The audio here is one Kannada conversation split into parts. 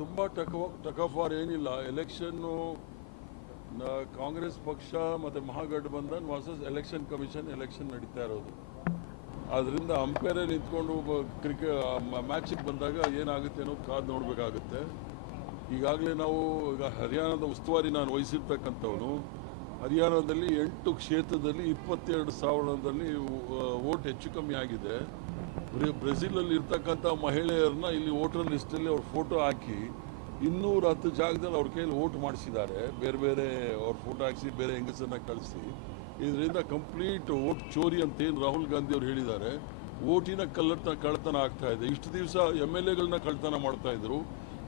ತುಂಬ ಟಕ ಟಕಫಾರ್ ಏನಿಲ್ಲ. ಎಲೆಕ್ಷನ್ನು ಕಾಂಗ್ರೆಸ್ ಪಕ್ಷ ಮತ್ತು Mahagathbandhan versus election commission election ನಡೀತಾ ಇರೋದು. ಅದರಿಂದ ಅಂಪೇರೇ ನಿಂತ್ಕೊಂಡು ಕ್ರಿಕೆ ಮ್ಯಾಚಿಗೆ ಬಂದಾಗ ಏನಾಗುತ್ತೆ ಅನ್ನೋದು ಕಾದು ನೋಡಬೇಕಾಗುತ್ತೆ. ಈಗಾಗಲೇ ನಾವು ಈಗ ಹರಿಯಾಣದ ಉಸ್ತುವಾರಿ ನಾನು ವಹಿಸಿರ್ತಕ್ಕಂಥವನು. ಹರಿಯಾಣದಲ್ಲಿ ಎಂಟು ಕ್ಷೇತ್ರದಲ್ಲಿ ಇಪ್ಪತ್ತೆರಡು ಸಾವಿರದಲ್ಲಿ ವೋಟ್ ಹೆಚ್ಚು ಕಮ್ಮಿ ಆಗಿದೆ. ಬ್ರೆ- ಬ್ರೆಜಿಲಲ್ಲಿ ಇರ್ತಕ್ಕಂಥ ಮಹಿಳೆಯರನ್ನ ಇಲ್ಲಿ ವೋಟರ್ ಲಿಸ್ಟಲ್ಲಿ ಅವ್ರ ಫೋಟೋ ಹಾಕಿ ಇನ್ನೂರ ಹತ್ತು ಜಾಗದಲ್ಲಿ ಅವ್ರ ಕೈಯಲ್ಲಿ ವೋಟ್ ಮಾಡಿಸಿದ್ದಾರೆ. ಬೇರೆ ಬೇರೆ ಅವ್ರ ಫೋಟೋ ಹಾಕಿಸಿ, ಬೇರೆ ಹೆಂಗಸರನ್ನ ಕಳಿಸಿ. ಇದರಿಂದ ಕಂಪ್ಲೀಟ್ ವೋಟ್ ಚೋರಿ ಅಂತ ಏನು ರಾಹುಲ್ ಗಾಂಧಿ ಅವ್ರು ಹೇಳಿದ್ದಾರೆ. ವೋಟಿನ ಕಳ್ಳತನ ಕಳ್ತನ ಆಗ್ತಾ ಇದೆ. ಇಷ್ಟು ದಿವಸ ಎಂ ಎಲ್ ಎಗಳನ್ನ ಕಳ್ತನ ಮಾಡ್ತಾ ಇದ್ರು.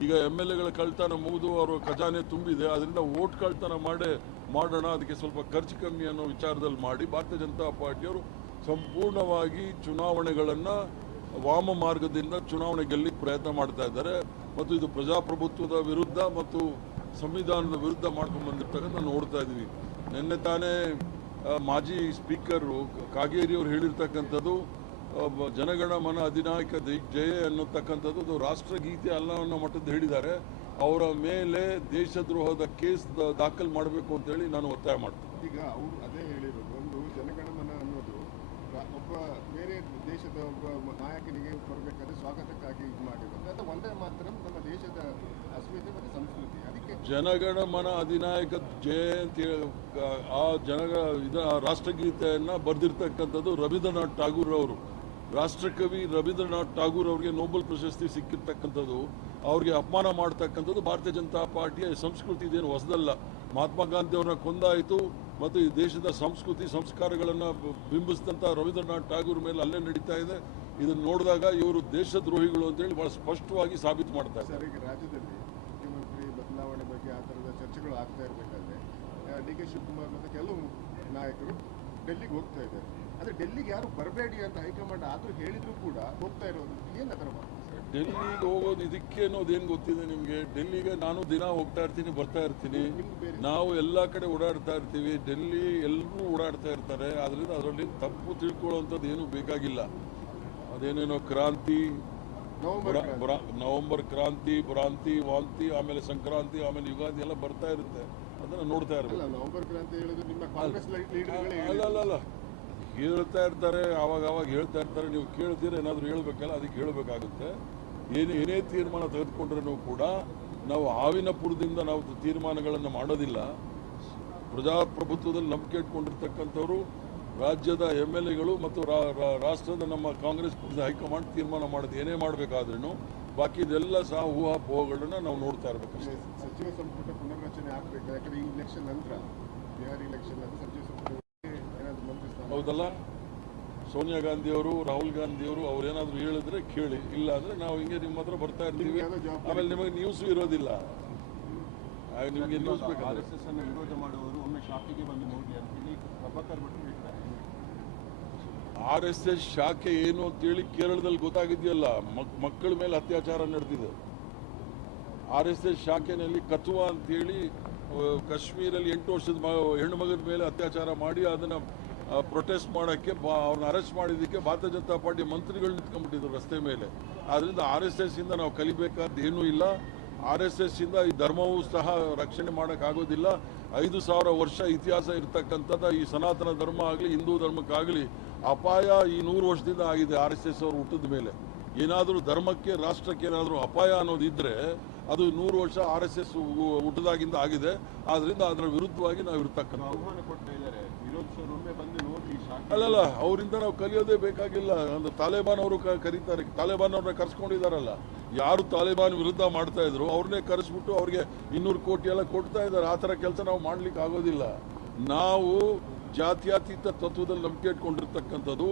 ಈಗ ಎಂ ಎಲ್ ಎಗಳ ಕಳ್ತನ ಮುಗಿದು ಅವರ ಖಜಾನೆ ತುಂಬಿದೆ. ಅದರಿಂದ ವೋಟ್ ಕಳ್ತನ ಮಾಡೇ ಮಾಡೋಣ, ಅದಕ್ಕೆ ಸ್ವಲ್ಪ ಖರ್ಚು ಕಮ್ಮಿ ಅನ್ನೋ ವಿಚಾರದಲ್ಲಿ ಮಾಡಿ ಭಾರತೀಯ ಜನತಾ ಪಾರ್ಟಿಯವರು ಸಂಪೂರ್ಣವಾಗಿ ಚುನಾವಣೆಗಳನ್ನು ವಾಮ ಮಾರ್ಗದಿಂದ ಚುನಾವಣೆ ಗೆಲ್ಲಿಕ್ಕೆ ಪ್ರಯತ್ನ ಮಾಡ್ತಾ ಇದ್ದಾರೆ. ಮತ್ತು ಇದು ಪ್ರಜಾಪ್ರಭುತ್ವದ ವಿರುದ್ಧ ಮತ್ತು ಸಂವಿಧಾನದ ವಿರುದ್ಧ ಮಾಡ್ಕೊಂಡು ಬಂದಿರ್ತಕ್ಕಂಥ ನೋಡ್ತಾ ಇದ್ದೀವಿ. ನಿನ್ನೆ ತಾನೇ ಮಾಜಿ ಸ್ಪೀಕರು ಕಾಗೇರಿ ಅವರು ಹೇಳಿರ್ತಕ್ಕಂಥದ್ದು ಜನಗಣ ಮನ ಅಧಿನಾಯಕ ಜಯ ಅನ್ನತಕ್ಕಂಥದ್ದು, ಅದು ರಾಷ್ಟ್ರಗೀತೆ ಅಲ್ಲ ಅನ್ನೋ ಮಟ್ಟದ ಹೇಳಿದ್ದಾರೆ. ಅವರ ಮೇಲೆ ದೇಶದ್ರೋಹದ ಕೇಸ್ ದಾಖಲು ಮಾಡಬೇಕು ಅಂತೇಳಿ ನಾನು ಒತ್ತಾಯ ಮಾಡ್ತೀನಿ. ಈಗ ಅವರು ಅದೇ ಹೇಳಿರೋದು ಒಂದು ಜನಗಣಮನ ಅನ್ನೋದು ರಾ- ಒಬ್ಬ ಬೇರೆ ದೇಶದ ಒಬ್ಬ ಮ- ನಾಯಕನಿಗೆ ಬರಬೇಕಾದ್ರೆ ಸ್ವಾಗತಕ್ಕಾಗಿ ಇದು ಮಾಡಿರೋದು. ಒಂದೇ ಮಾತ್ರ ನಮ್ಮ ದೇಶದ ಅಸ್ಮಿತೆ ಮತ್ತು ಸಂಸ್ಕೃತಿ. ಅದಕ್ಕೆ ಜನಗಣ ಮನ ಅಧಿನಾಯಕ ಜಯಂತಿ ಆ ಜನ ಇದ ರಾಷ್ಟ್ರಗೀತೆಯನ್ನ ಬರೆದಿರ್ತಕ್ಕಂಥದ್ದು ರವೀಂದ್ರನಾಥ್ ಠಾಗೂರ್ ಅವರು. ರಾಷ್ಟ್ರಕವಿ ರವೀಂದ್ರನಾಥ್ ಠಾಗೂರ್ ಅವರಿಗೆ ನೋಬೆಲ್ ಪ್ರಶಸ್ತಿ ಸಿಕ್ಕಿರ್ತಕ್ಕಂಥದ್ದು, ಅವ್ರಿಗೆ ಅಪಮಾನ ಮಾಡ್ತಕ್ಕಂಥದ್ದು ಭಾರತೀಯ ಜನತಾ ಪಾರ್ಟಿಯ ಸಂಸ್ಕೃತಿ ಇದೇನು ಹೊಸದಲ್ಲ. ಮಹಾತ್ಮ ಗಾಂಧಿಯವರನ್ನ ಕೊಂದಾಯಿತು ಮತ್ತು ಈ ದೇಶದ ಸಂಸ್ಕೃತಿ ಸಂಸ್ಕಾರಗಳನ್ನು ಬಿಂಬಿಸಿದಂಥ ರವೀಂದ್ರನಾಥ್ ಠಾಗೂರ್ ಮೇಲೆ ಅಲ್ಲೇ ನಡೀತಾ ಇದೆ. ಇದನ್ನು ನೋಡಿದಾಗ ಇವರು ದೇಶದ್ರೋಹಿಗಳು ಅಂತೇಳಿ ಬಹಳ ಸ್ಪಷ್ಟವಾಗಿ ಸಾಬೀತು ಮಾಡ್ತಾ ಇದ್ದಾರೆ. ರಾಜ್ಯದಲ್ಲಿ ಮುಖ್ಯಮಂತ್ರಿ ಬದಲಾವಣೆ ಬಗ್ಗೆ ಆ ಥರದ ಚರ್ಚೆಗಳು ಆಗ್ತಾ ಇರಬೇಕಾದ್ರೆ ಡಿ ಕೆ ಶಿವಕುಮಾರ್ ಮತ್ತು ಕೆಲವು ನಾಯಕರು ಡೆಲ್ಲಿಗೆ ಹೋಗ್ತಾ ಇದ್ದಾರೆ. ಆದರೆ ಡೆಲ್ಲಿಗೆ ಯಾರು ಬರಬೇಡಿ ಅಂತ ಹೈಕಮಾಂಡ್ ಆದರೂ ಹೇಳಿದರೂ ಕೂಡ ಹೋಗ್ತಾ ಇರೋದು ಏನು ಅದರ ಡೆಲ್ಲಿಗೆ ಹೋಗೋದು ಇದಕ್ಕೆ ಅನ್ನೋದು ಏನು ಗೊತ್ತಿದೆ ನಿಮಗೆ? ಡೆಲ್ಲಿಗೆ ನಾನು ದಿನ ಹೋಗ್ತಾ ಇರ್ತೀನಿ ಬರ್ತಾ ಇರ್ತೀನಿ. ನಾವು ಎಲ್ಲ ಕಡೆ ಓಡಾಡ್ತಾ ಇರ್ತೀವಿ. ಡೆಲ್ಲಿ ಎಲ್ಲರೂ ಓಡಾಡ್ತಾ ಇರ್ತಾರೆ. ಆದ್ರಿಂದ ಅದರಲ್ಲಿ ತಪ್ಪು ತಿಳ್ಕೊಳ್ಳೋವಂಥದ್ದು ಏನೂ ಬೇಕಾಗಿಲ್ಲ. ಅದೇನೇನೋ ಕ್ರಾಂತಿ ನವೆಂಬರ್ ಬರ- ಬರ- ಕ್ರಾಂತಿ ಭ್ರಾಂತಿ ವಾಂತಿ ಆಮೇಲೆ ಸಂಕ್ರಾಂತಿ ಆಮೇಲೆ ಯುಗಾದಿ ಎಲ್ಲ ಬರ್ತಾ ಇರುತ್ತೆ. ಅದನ್ನ ನೋಡ್ತಾ ಇರಬೇಕು. ಅಲ್ಲ ಅಲ್ಲ ಹೇಳ್ತಾ ಇರ್ತಾರೆ ಅವಾಗ ಅವಾಗ ಹೇಳ್ತಾ ಇರ್ತಾರೆ. ನೀವು ಕೇಳ್ತೀರ ಏನಾದರೂ ಹೇಳ್ಬೇಕಲ್ಲ ಅದಕ್ಕೆ ಹೇಳಬೇಕಾಗುತ್ತೆ. ಏನೇ ಏನೇ ತೀರ್ಮಾನ ತೆಗೆದುಕೊಂಡ್ರೂ ಕೂಡ ನಾವು ಹಾವಿನ ಪುರದಿಂದ ನಾವು ತೀರ್ಮಾನಗಳನ್ನು ಮಾಡೋದಿಲ್ಲ. ಪ್ರಜಾಪ್ರಭುತ್ವದಲ್ಲಿ ನಂಬಿಕೆ ಇಟ್ಕೊಂಡಿರ್ತಕ್ಕಂಥವ್ರು ರಾಜ್ಯದ ಎಂ ಎಲ್ ಎಗಳು ಮತ್ತು ರಾಷ್ಟ್ರದ ನಮ್ಮ ಕಾಂಗ್ರೆಸ್ ಪಕ್ಷದ ಹೈಕಮಾಂಡ್ ತೀರ್ಮಾನ ಮಾಡೋದು ಏನೇ ಮಾಡಬೇಕಾದ್ರೂ ಬಾಕಿ ಇದೆಲ್ಲ ಸಹ ಊಹಾಪೋಹಗಳನ್ನ ನಾವು ನೋಡ್ತಾ ಇರಬೇಕು ಸಚಿವ ಸಂಪುಟ ಪುನರ್ರಚನೆ ಆಗ್ಬೇಕು. ಯಾಕಂದ್ರೆ ಈ ಇಲೆಕ್ಷನ್ ನಂತರ ಬಿಹಾರ್ ಇಲೆಕ್ಷನ್ ನಂತರ ಸಚಿವ ಸಂಪುಟ ಹೌದಲ್ಲ? ಸೋನಿಯಾ ಗಾಂಧಿ ಅವರು ರಾಹುಲ್ ಗಾಂಧಿ ಅವರು ಅವ್ರೇನಾದ್ರು ಹೇಳಿದ್ರೆ ಕೇಳಿ. ಇಲ್ಲ ಅಂದ್ರೆ ನಾವು ಹಿಂಗೆ ನಿಮ್ಮ ಹತ್ರ ಬರ್ತಾ ಇರ್ತೀವಿ. ಆಮೇಲೆ ನಿಮಗೆ ನ್ಯೂಸ್ ಇರೋದಿಲ್ಲ. ಆಗ ನಿಮಗೆ ನ್ಯೂಸ್ ಆರ್ ಬೇಕಾದ್ರೆ. ಎಸ್ ಎಸ್ ಅನ್ನು ವಿರೋಧ ಮಾಡುವವರು ಒಮ್ಮೆ ಶಾಖೆಗೆ ಬಂದು ನೋಡಿ ಅಂತೇಳಿ ಪ್ರಭಾಕರ್ ಭಟ್ ಹೇಳ್ತಾರೆ ಆರ್ ಎಸ್ ಎಸ್ ಶಾಖೆ ಏನು ಅಂತೇಳಿ ಕೇರಳದಲ್ಲಿ ಗೊತ್ತಾಗಿದೆಯಲ್ಲ ಮಕ್ ಮಕ್ಕಳ ಮೇಲೆ ಅತ್ಯಾಚಾರ ನಡೆದಿದೆ. ಆರ್ ಎಸ್ ಎಸ್ ಶಾಖೆನಲ್ಲಿ ಕಥುವಾ ಅಂತೇಳಿ ಹೇಳಿ ಕಾಶ್ಮೀರಲ್ಲಿ ಎಂಟು ವರ್ಷದ ಮ ಹೆಣ್ಣು ಮಗನ ಮೇಲೆ ಅತ್ಯಾಚಾರ ಮಾಡಿ ಅದನ್ನು ಪ್ರೊಟೆಸ್ಟ್ ಮಾಡೋಕ್ಕೆ ಬಾ, ಅವ್ರನ್ನ ಅರೆಸ್ಟ್ ಮಾಡಿದ್ದಕ್ಕೆ ಭಾರತೀಯ ಜನತಾ ಪಾರ್ಟಿ ಮಂತ್ರಿಗಳು ನಿಂತ್ಕೊಂಡ್ಬಿಟ್ಟಿದ್ರು ರಸ್ತೆ ಮೇಲೆ. ಆದ್ದರಿಂದ ಆರ್ ಎಸ್ ಎಸ್ ಇಂದ ನಾವು ಕಲಿಬೇಕಾದ್ದು ಏನೂ ಇಲ್ಲ. ಆರ್ ಎಸ್ ಎಸ್ ಇಂದ ಈ ಧರ್ಮವೂ ಸಹ ರಕ್ಷಣೆ ಮಾಡೋಕ್ಕಾಗೋದಿಲ್ಲ ಐದು ಸಾವಿರ ವರ್ಷ ಇತಿಹಾಸ ಇರತಕ್ಕಂಥದ್ದು ಈ ಸನಾತನ ಧರ್ಮ ಆಗಲಿ, ಹಿಂದೂ ಧರ್ಮಕ್ಕಾಗಲಿ ಅಪಾಯ ಈ ನೂರು ವರ್ಷದಿಂದ ಆಗಿದೆ ಆರ್ ಎಸ್ ಎಸ್ ಅವರು ಹುಟ್ಟಿದ ಮೇಲೆ. ಏನಾದರೂ ಧರ್ಮಕ್ಕೆ, ರಾಷ್ಟ್ರಕ್ಕೆ ಏನಾದರೂ ಅಪಾಯ ಅನ್ನೋದಿದ್ರೆ ಅದು ನೂರು ವರ್ಷ ಆರ್ ಎಸ್ ಎಸ್ ಹುಟ್ಟದಾಗಿಂದ ಆಗಿದೆ. ಆದ್ದರಿಂದ ಅದರ ವಿರುದ್ಧವಾಗಿ ನಾವು ಇರ್ತಕ್ಕಂಥ ಅಲ್ಲಲ್ಲ, ಅವರಿಂದ ನಾವು ಕಲಿಯೋದೇ ಬೇಕಾಗಿಲ್ಲ. ಒಂದು ತಾಲಿಬಾನ್ ಅವರು ಕರೀತಾರೆ. ತಾಲಿಬಾನ್ ಅವ್ರನ್ನ ಕರ್ಸ್ಕೊಂಡಿದಾರಲ್ಲ. ಯಾರು ತಾಲಿಬಾನ್ ವಿರುದ್ಧ ಮಾಡ್ತಾ ಇದ್ರು, ಅವ್ರನ್ನೇ ಕರೆಸ್ಬಿಟ್ಟು ಅವ್ರಿಗೆ ಇನ್ನೂರು ಕೋಟಿ ಎಲ್ಲ ಕೊಡ್ತಾ ಇದ್ದಾರೆ ಆ ಥರ ಕೆಲಸ ನಾವು ಮಾಡ್ಲಿಕ್ಕೆ ಆಗೋದಿಲ್ಲ. ನಾವು ಜಾತ್ಯಾತೀತ ತತ್ವದಲ್ಲಿ ನಂಬಿಕೆ ಇಟ್ಕೊಂಡಿರ್ತಕ್ಕಂಥದ್ದು,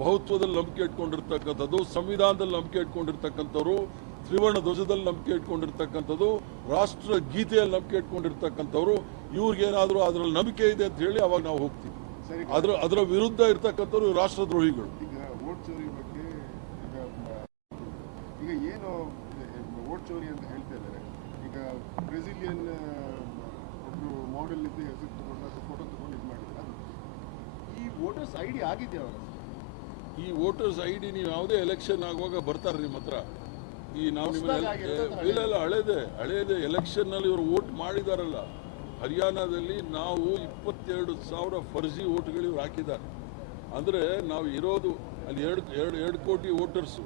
ಬಹುತ್ವದಲ್ಲಿ ನಂಬಿಕೆ ಇಟ್ಕೊಂಡಿರ್ತಕ್ಕಂಥದ್ದು, ಸಂವಿಧಾನದಲ್ಲಿ ನಂಬಿಕೆ ಇಟ್ಕೊಂಡಿರ್ತಕ್ಕಂಥವ್ರು, ತ್ರಿವರ್ಣ ಧ್ವಜದಲ್ಲಿ ನಂಬಿಕೆ ಇಟ್ಕೊಂಡಿರ್ತಕ್ಕಂಥದ್ದು, ರಾಷ್ಟ್ರ ಗೀತೆಯಲ್ಲಿ ನಂಬಿಕೆ ಇಟ್ಕೊಂಡಿರ್ತಕ್ಕಂಥವ್ರು, ಇವ್ರಿಗೇನಾದರೂ ಅದರಲ್ಲಿ ನಂಬಿಕೆ ಇದೆ ಅಂತ ಹೇಳಿ ಅವಾಗ ನಾವು ಹೋಗ್ತೀವಿ. ಅದರ ಅದರ ವಿರುದ್ಧ ಇರ್ತಕ್ಕಂಥವ್ರು ರಾಷ್ಟ್ರದ್ರೋಹಿಗಳು. ಈಗ ವೋಟ್ ಚೋರಿ ಬಗ್ಗೆ ಈಗ ಈಗ ಏನು ವೋಟ್ ಚೋರಿ ಅಂತ ಹೇಳ್ತಾ ಇದ್ದಾರೆ. ಈಗ ಬ್ರೆಜಿಲಿಯನ್ ಒಬ್ಬರು ಮಾಡೆಲ್ ಇದ್ದು ಹೆಸರು ತಗೊಂಡು ಅದು ಫೋಟೋ ತಗೊಂಡು ಇದು ಮಾಡಿದ್ರು. ಅದು ಈ ವೋಟರ್ಸ್ ಐ ಡಿ ಆಗಿದೆಯಾ ಅವರ ಈ ವೋಟರ್ಸ್ ಐ ಡಿ ನೀವು ಯಾವುದೇ ಎಲೆಕ್ಷನ್ ಆಗುವಾಗ ಬರ್ತಾರೆ ನಿಮ್ಮ ಹತ್ರ. ಈ ನಾವು ಇಲ್ಲ ಇಲ್ಲ ಹಳೇದೆ ಹಳೇದೆ ಎಲೆಕ್ಷನ್ನಲ್ಲಿ ಇವರು ವೋಟ್ ಮಾಡಿದಾರಲ್ಲ. ಹರಿಯಾಣದಲ್ಲಿ ನಾವು ಇಪ್ಪತ್ತೆರಡು ಸಾವಿರ ಫರ್ಜಿ ಓಟ್ಗಳು ಇವ್ರು ಹಾಕಿದ್ದಾರೆ. ಅಂದರೆ ನಾವು ಇರೋದು ಅಲ್ಲಿ ಎರಡು ಎರಡು ಎರಡು ಕೋಟಿ ವೋಟರ್ಸು.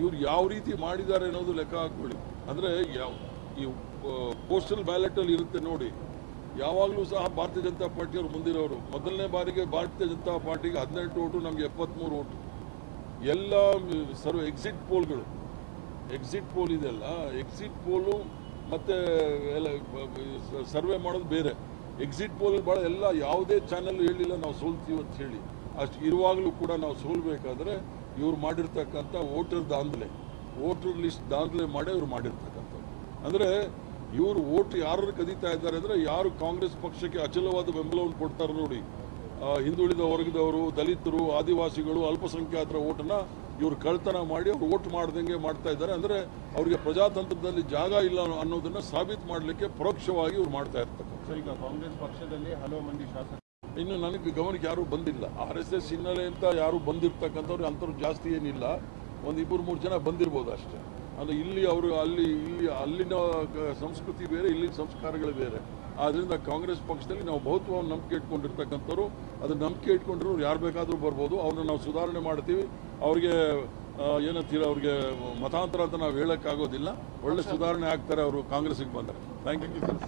ಇವ್ರು ಯಾವ ರೀತಿ ಮಾಡಿದ್ದಾರೆ ಅನ್ನೋದು ಲೆಕ್ಕ ಹಾಕ್ಕೊಳ್ಳಿ. ಅಂದರೆ ಯಾವ, ಈ ಪೋಸ್ಟಲ್ ಬ್ಯಾಲೆಟಲ್ಲಿ ಇರುತ್ತೆ ನೋಡಿ. ಯಾವಾಗಲೂ ಸಹ ಭಾರತೀಯ ಜನತಾ ಪಾರ್ಟಿಯವರು ಮುಂದಿರೋರು. ಮೊದಲನೇ ಬಾರಿಗೆ ಭಾರತೀಯ ಜನತಾ ಪಾರ್ಟಿಗೆ ಹದಿನೆಂಟು ಓಟು, ನಮಗೆ ಎಪ್ಪತ್ತ್ಮೂರು ಓಟು. ಎಲ್ಲ ಸರ್ವ ಎಕ್ಸಿಟ್ ಪೋಲ್ಗಳು ಎಕ್ಸಿಟ್ ಪೋಲ್ ಇದೆಯಲ್ಲ ಎಕ್ಸಿಟ್ ಪೋಲು ಮತ್ತು ಎಲ್ಲ ಸರ್ವೆ ಮಾಡೋದು ಬೇರೆ. ಎಕ್ಸಿಟ್ ಪೋಲ್ ಭಾಳ ಎಲ್ಲ ಯಾವುದೇ ಚಾನಲ್ ಹೇಳಿಲ್ಲ, ನಾವು ಸೋಲ್ತೀವಿ ಅಂತ ಹೇಳಿ. ಅಷ್ಟು ಇರುವಾಗಲೂ ಕೂಡ ನಾವು ಸೋಲ್ಬೇಕಾದ್ರೆ ಇವ್ರು ಮಾಡಿರ್ತಕ್ಕಂಥ ವೋಟರ್ ದಾಂಧಲೆ. ವೋಟರ್ ಲಿಸ್ಟ್ ದಾಂಧಲೆ ಮಾಡಿ ಇವ್ರು ಮಾಡಿರ್ತಕ್ಕಂಥದ್ದು ಅಂದರೆ ಇವರು ವೋಟ್ ಯಾರು ಕದೀತಾ ಇದ್ದಾರೆ ಅಂದರೆ ಯಾರು ಕಾಂಗ್ರೆಸ್ ಪಕ್ಷಕ್ಕೆ ಅಚಲವಾದ ಬೆಂಬಲವನ್ನು ಕೊಡ್ತಾರೆ ನೋಡಿ. ಹಿಂದುಳಿದ ವರ್ಗದವರು ದಲಿತರು ಆದಿವಾಸಿಗಳು ಅಲ್ಪಸಂಖ್ಯಾತರ ಓಟನ್ನ ಇವರು ಕಳ್ತನ ಮಾಡಿ ಅವ್ರು ಓಟ್ ಮಾಡ್ದಂಗೆ ಮಾಡ್ತಾ ಇದ್ದಾರೆ. ಅಂದರೆ ಅವರಿಗೆ ಪ್ರಜಾತಂತ್ರದಲ್ಲಿ ಜಾಗ ಇಲ್ಲ ಅನ್ನೋದನ್ನ ಸಾಬೀತು ಮಾಡಲಿಕ್ಕೆ ಪರೋಕ್ಷವಾಗಿ ಇವ್ರು ಮಾಡ್ತಾ ಇರ್ತಾರೆ. ಈಗ ಕಾಂಗ್ರೆಸ್ ಪಕ್ಷದಲ್ಲಿ ಹಲವು ಮಂದಿ ಶಾಸಕರು ಇನ್ನು ನನಗೆ ಗಮನಕ್ಕೆ ಯಾರೂ ಬಂದಿಲ್ಲ. ಆರ್ ಎಸ್ ಎಸ್ ಹಿನ್ನೆಲೆ ಅಂತ ಯಾರು ಬಂದಿರ್ತಕ್ಕಂಥವ್ರು ಅಂಥವ್ರು ಜಾಸ್ತಿ ಏನಿಲ್ಲ. ಒಂದು ಇಬ್ಬರು ಮೂರು ಜನ ಬಂದಿರ್ಬೋದು ಅಷ್ಟೇ. ಅಂದರೆ ಇಲ್ಲಿ ಅವರು ಅಲ್ಲಿ ಇಲ್ಲಿ ಅಲ್ಲಿನ ಸಂಸ್ಕೃತಿ ಬೇರೆ ಇಲ್ಲಿನ ಸಂಸ್ಕಾರಗಳು ಬೇರೆ. ಆದ್ದರಿಂದ ಕಾಂಗ್ರೆಸ್ ಪಕ್ಷದಲ್ಲಿ ನಾವು ಬಹುತ್ವವನ್ನು ನಂಬಿಕೆ ಇಟ್ಕೊಂಡಿರ್ತಕ್ಕಂಥವ್ರು, ಅದು ನಂಬಿಕೆ ಇಟ್ಕೊಂಡಿರೋರು ಯಾರು ಬೇಕಾದರೂ ಬರ್ಬೋದು. ಅವ್ರನ್ನ ನಾವು ಸುಧಾರಣೆ ಮಾಡ್ತೀವಿ. ಅವ್ರಿಗೆ ಏನಂತೀರ ಅವ್ರಿಗೆ ಮತಾಂತರ ಅಂತ ನಾವು ಹೇಳೋಕ್ಕಾಗೋದಿಲ್ಲ. ಒಳ್ಳೆ ಸುಧಾರಣೆ ಆಗ್ತಾರೆ ಅವರು ಕಾಂಗ್ರೆಸ್ಗೆ ಬಂದರೆ. Thank you sir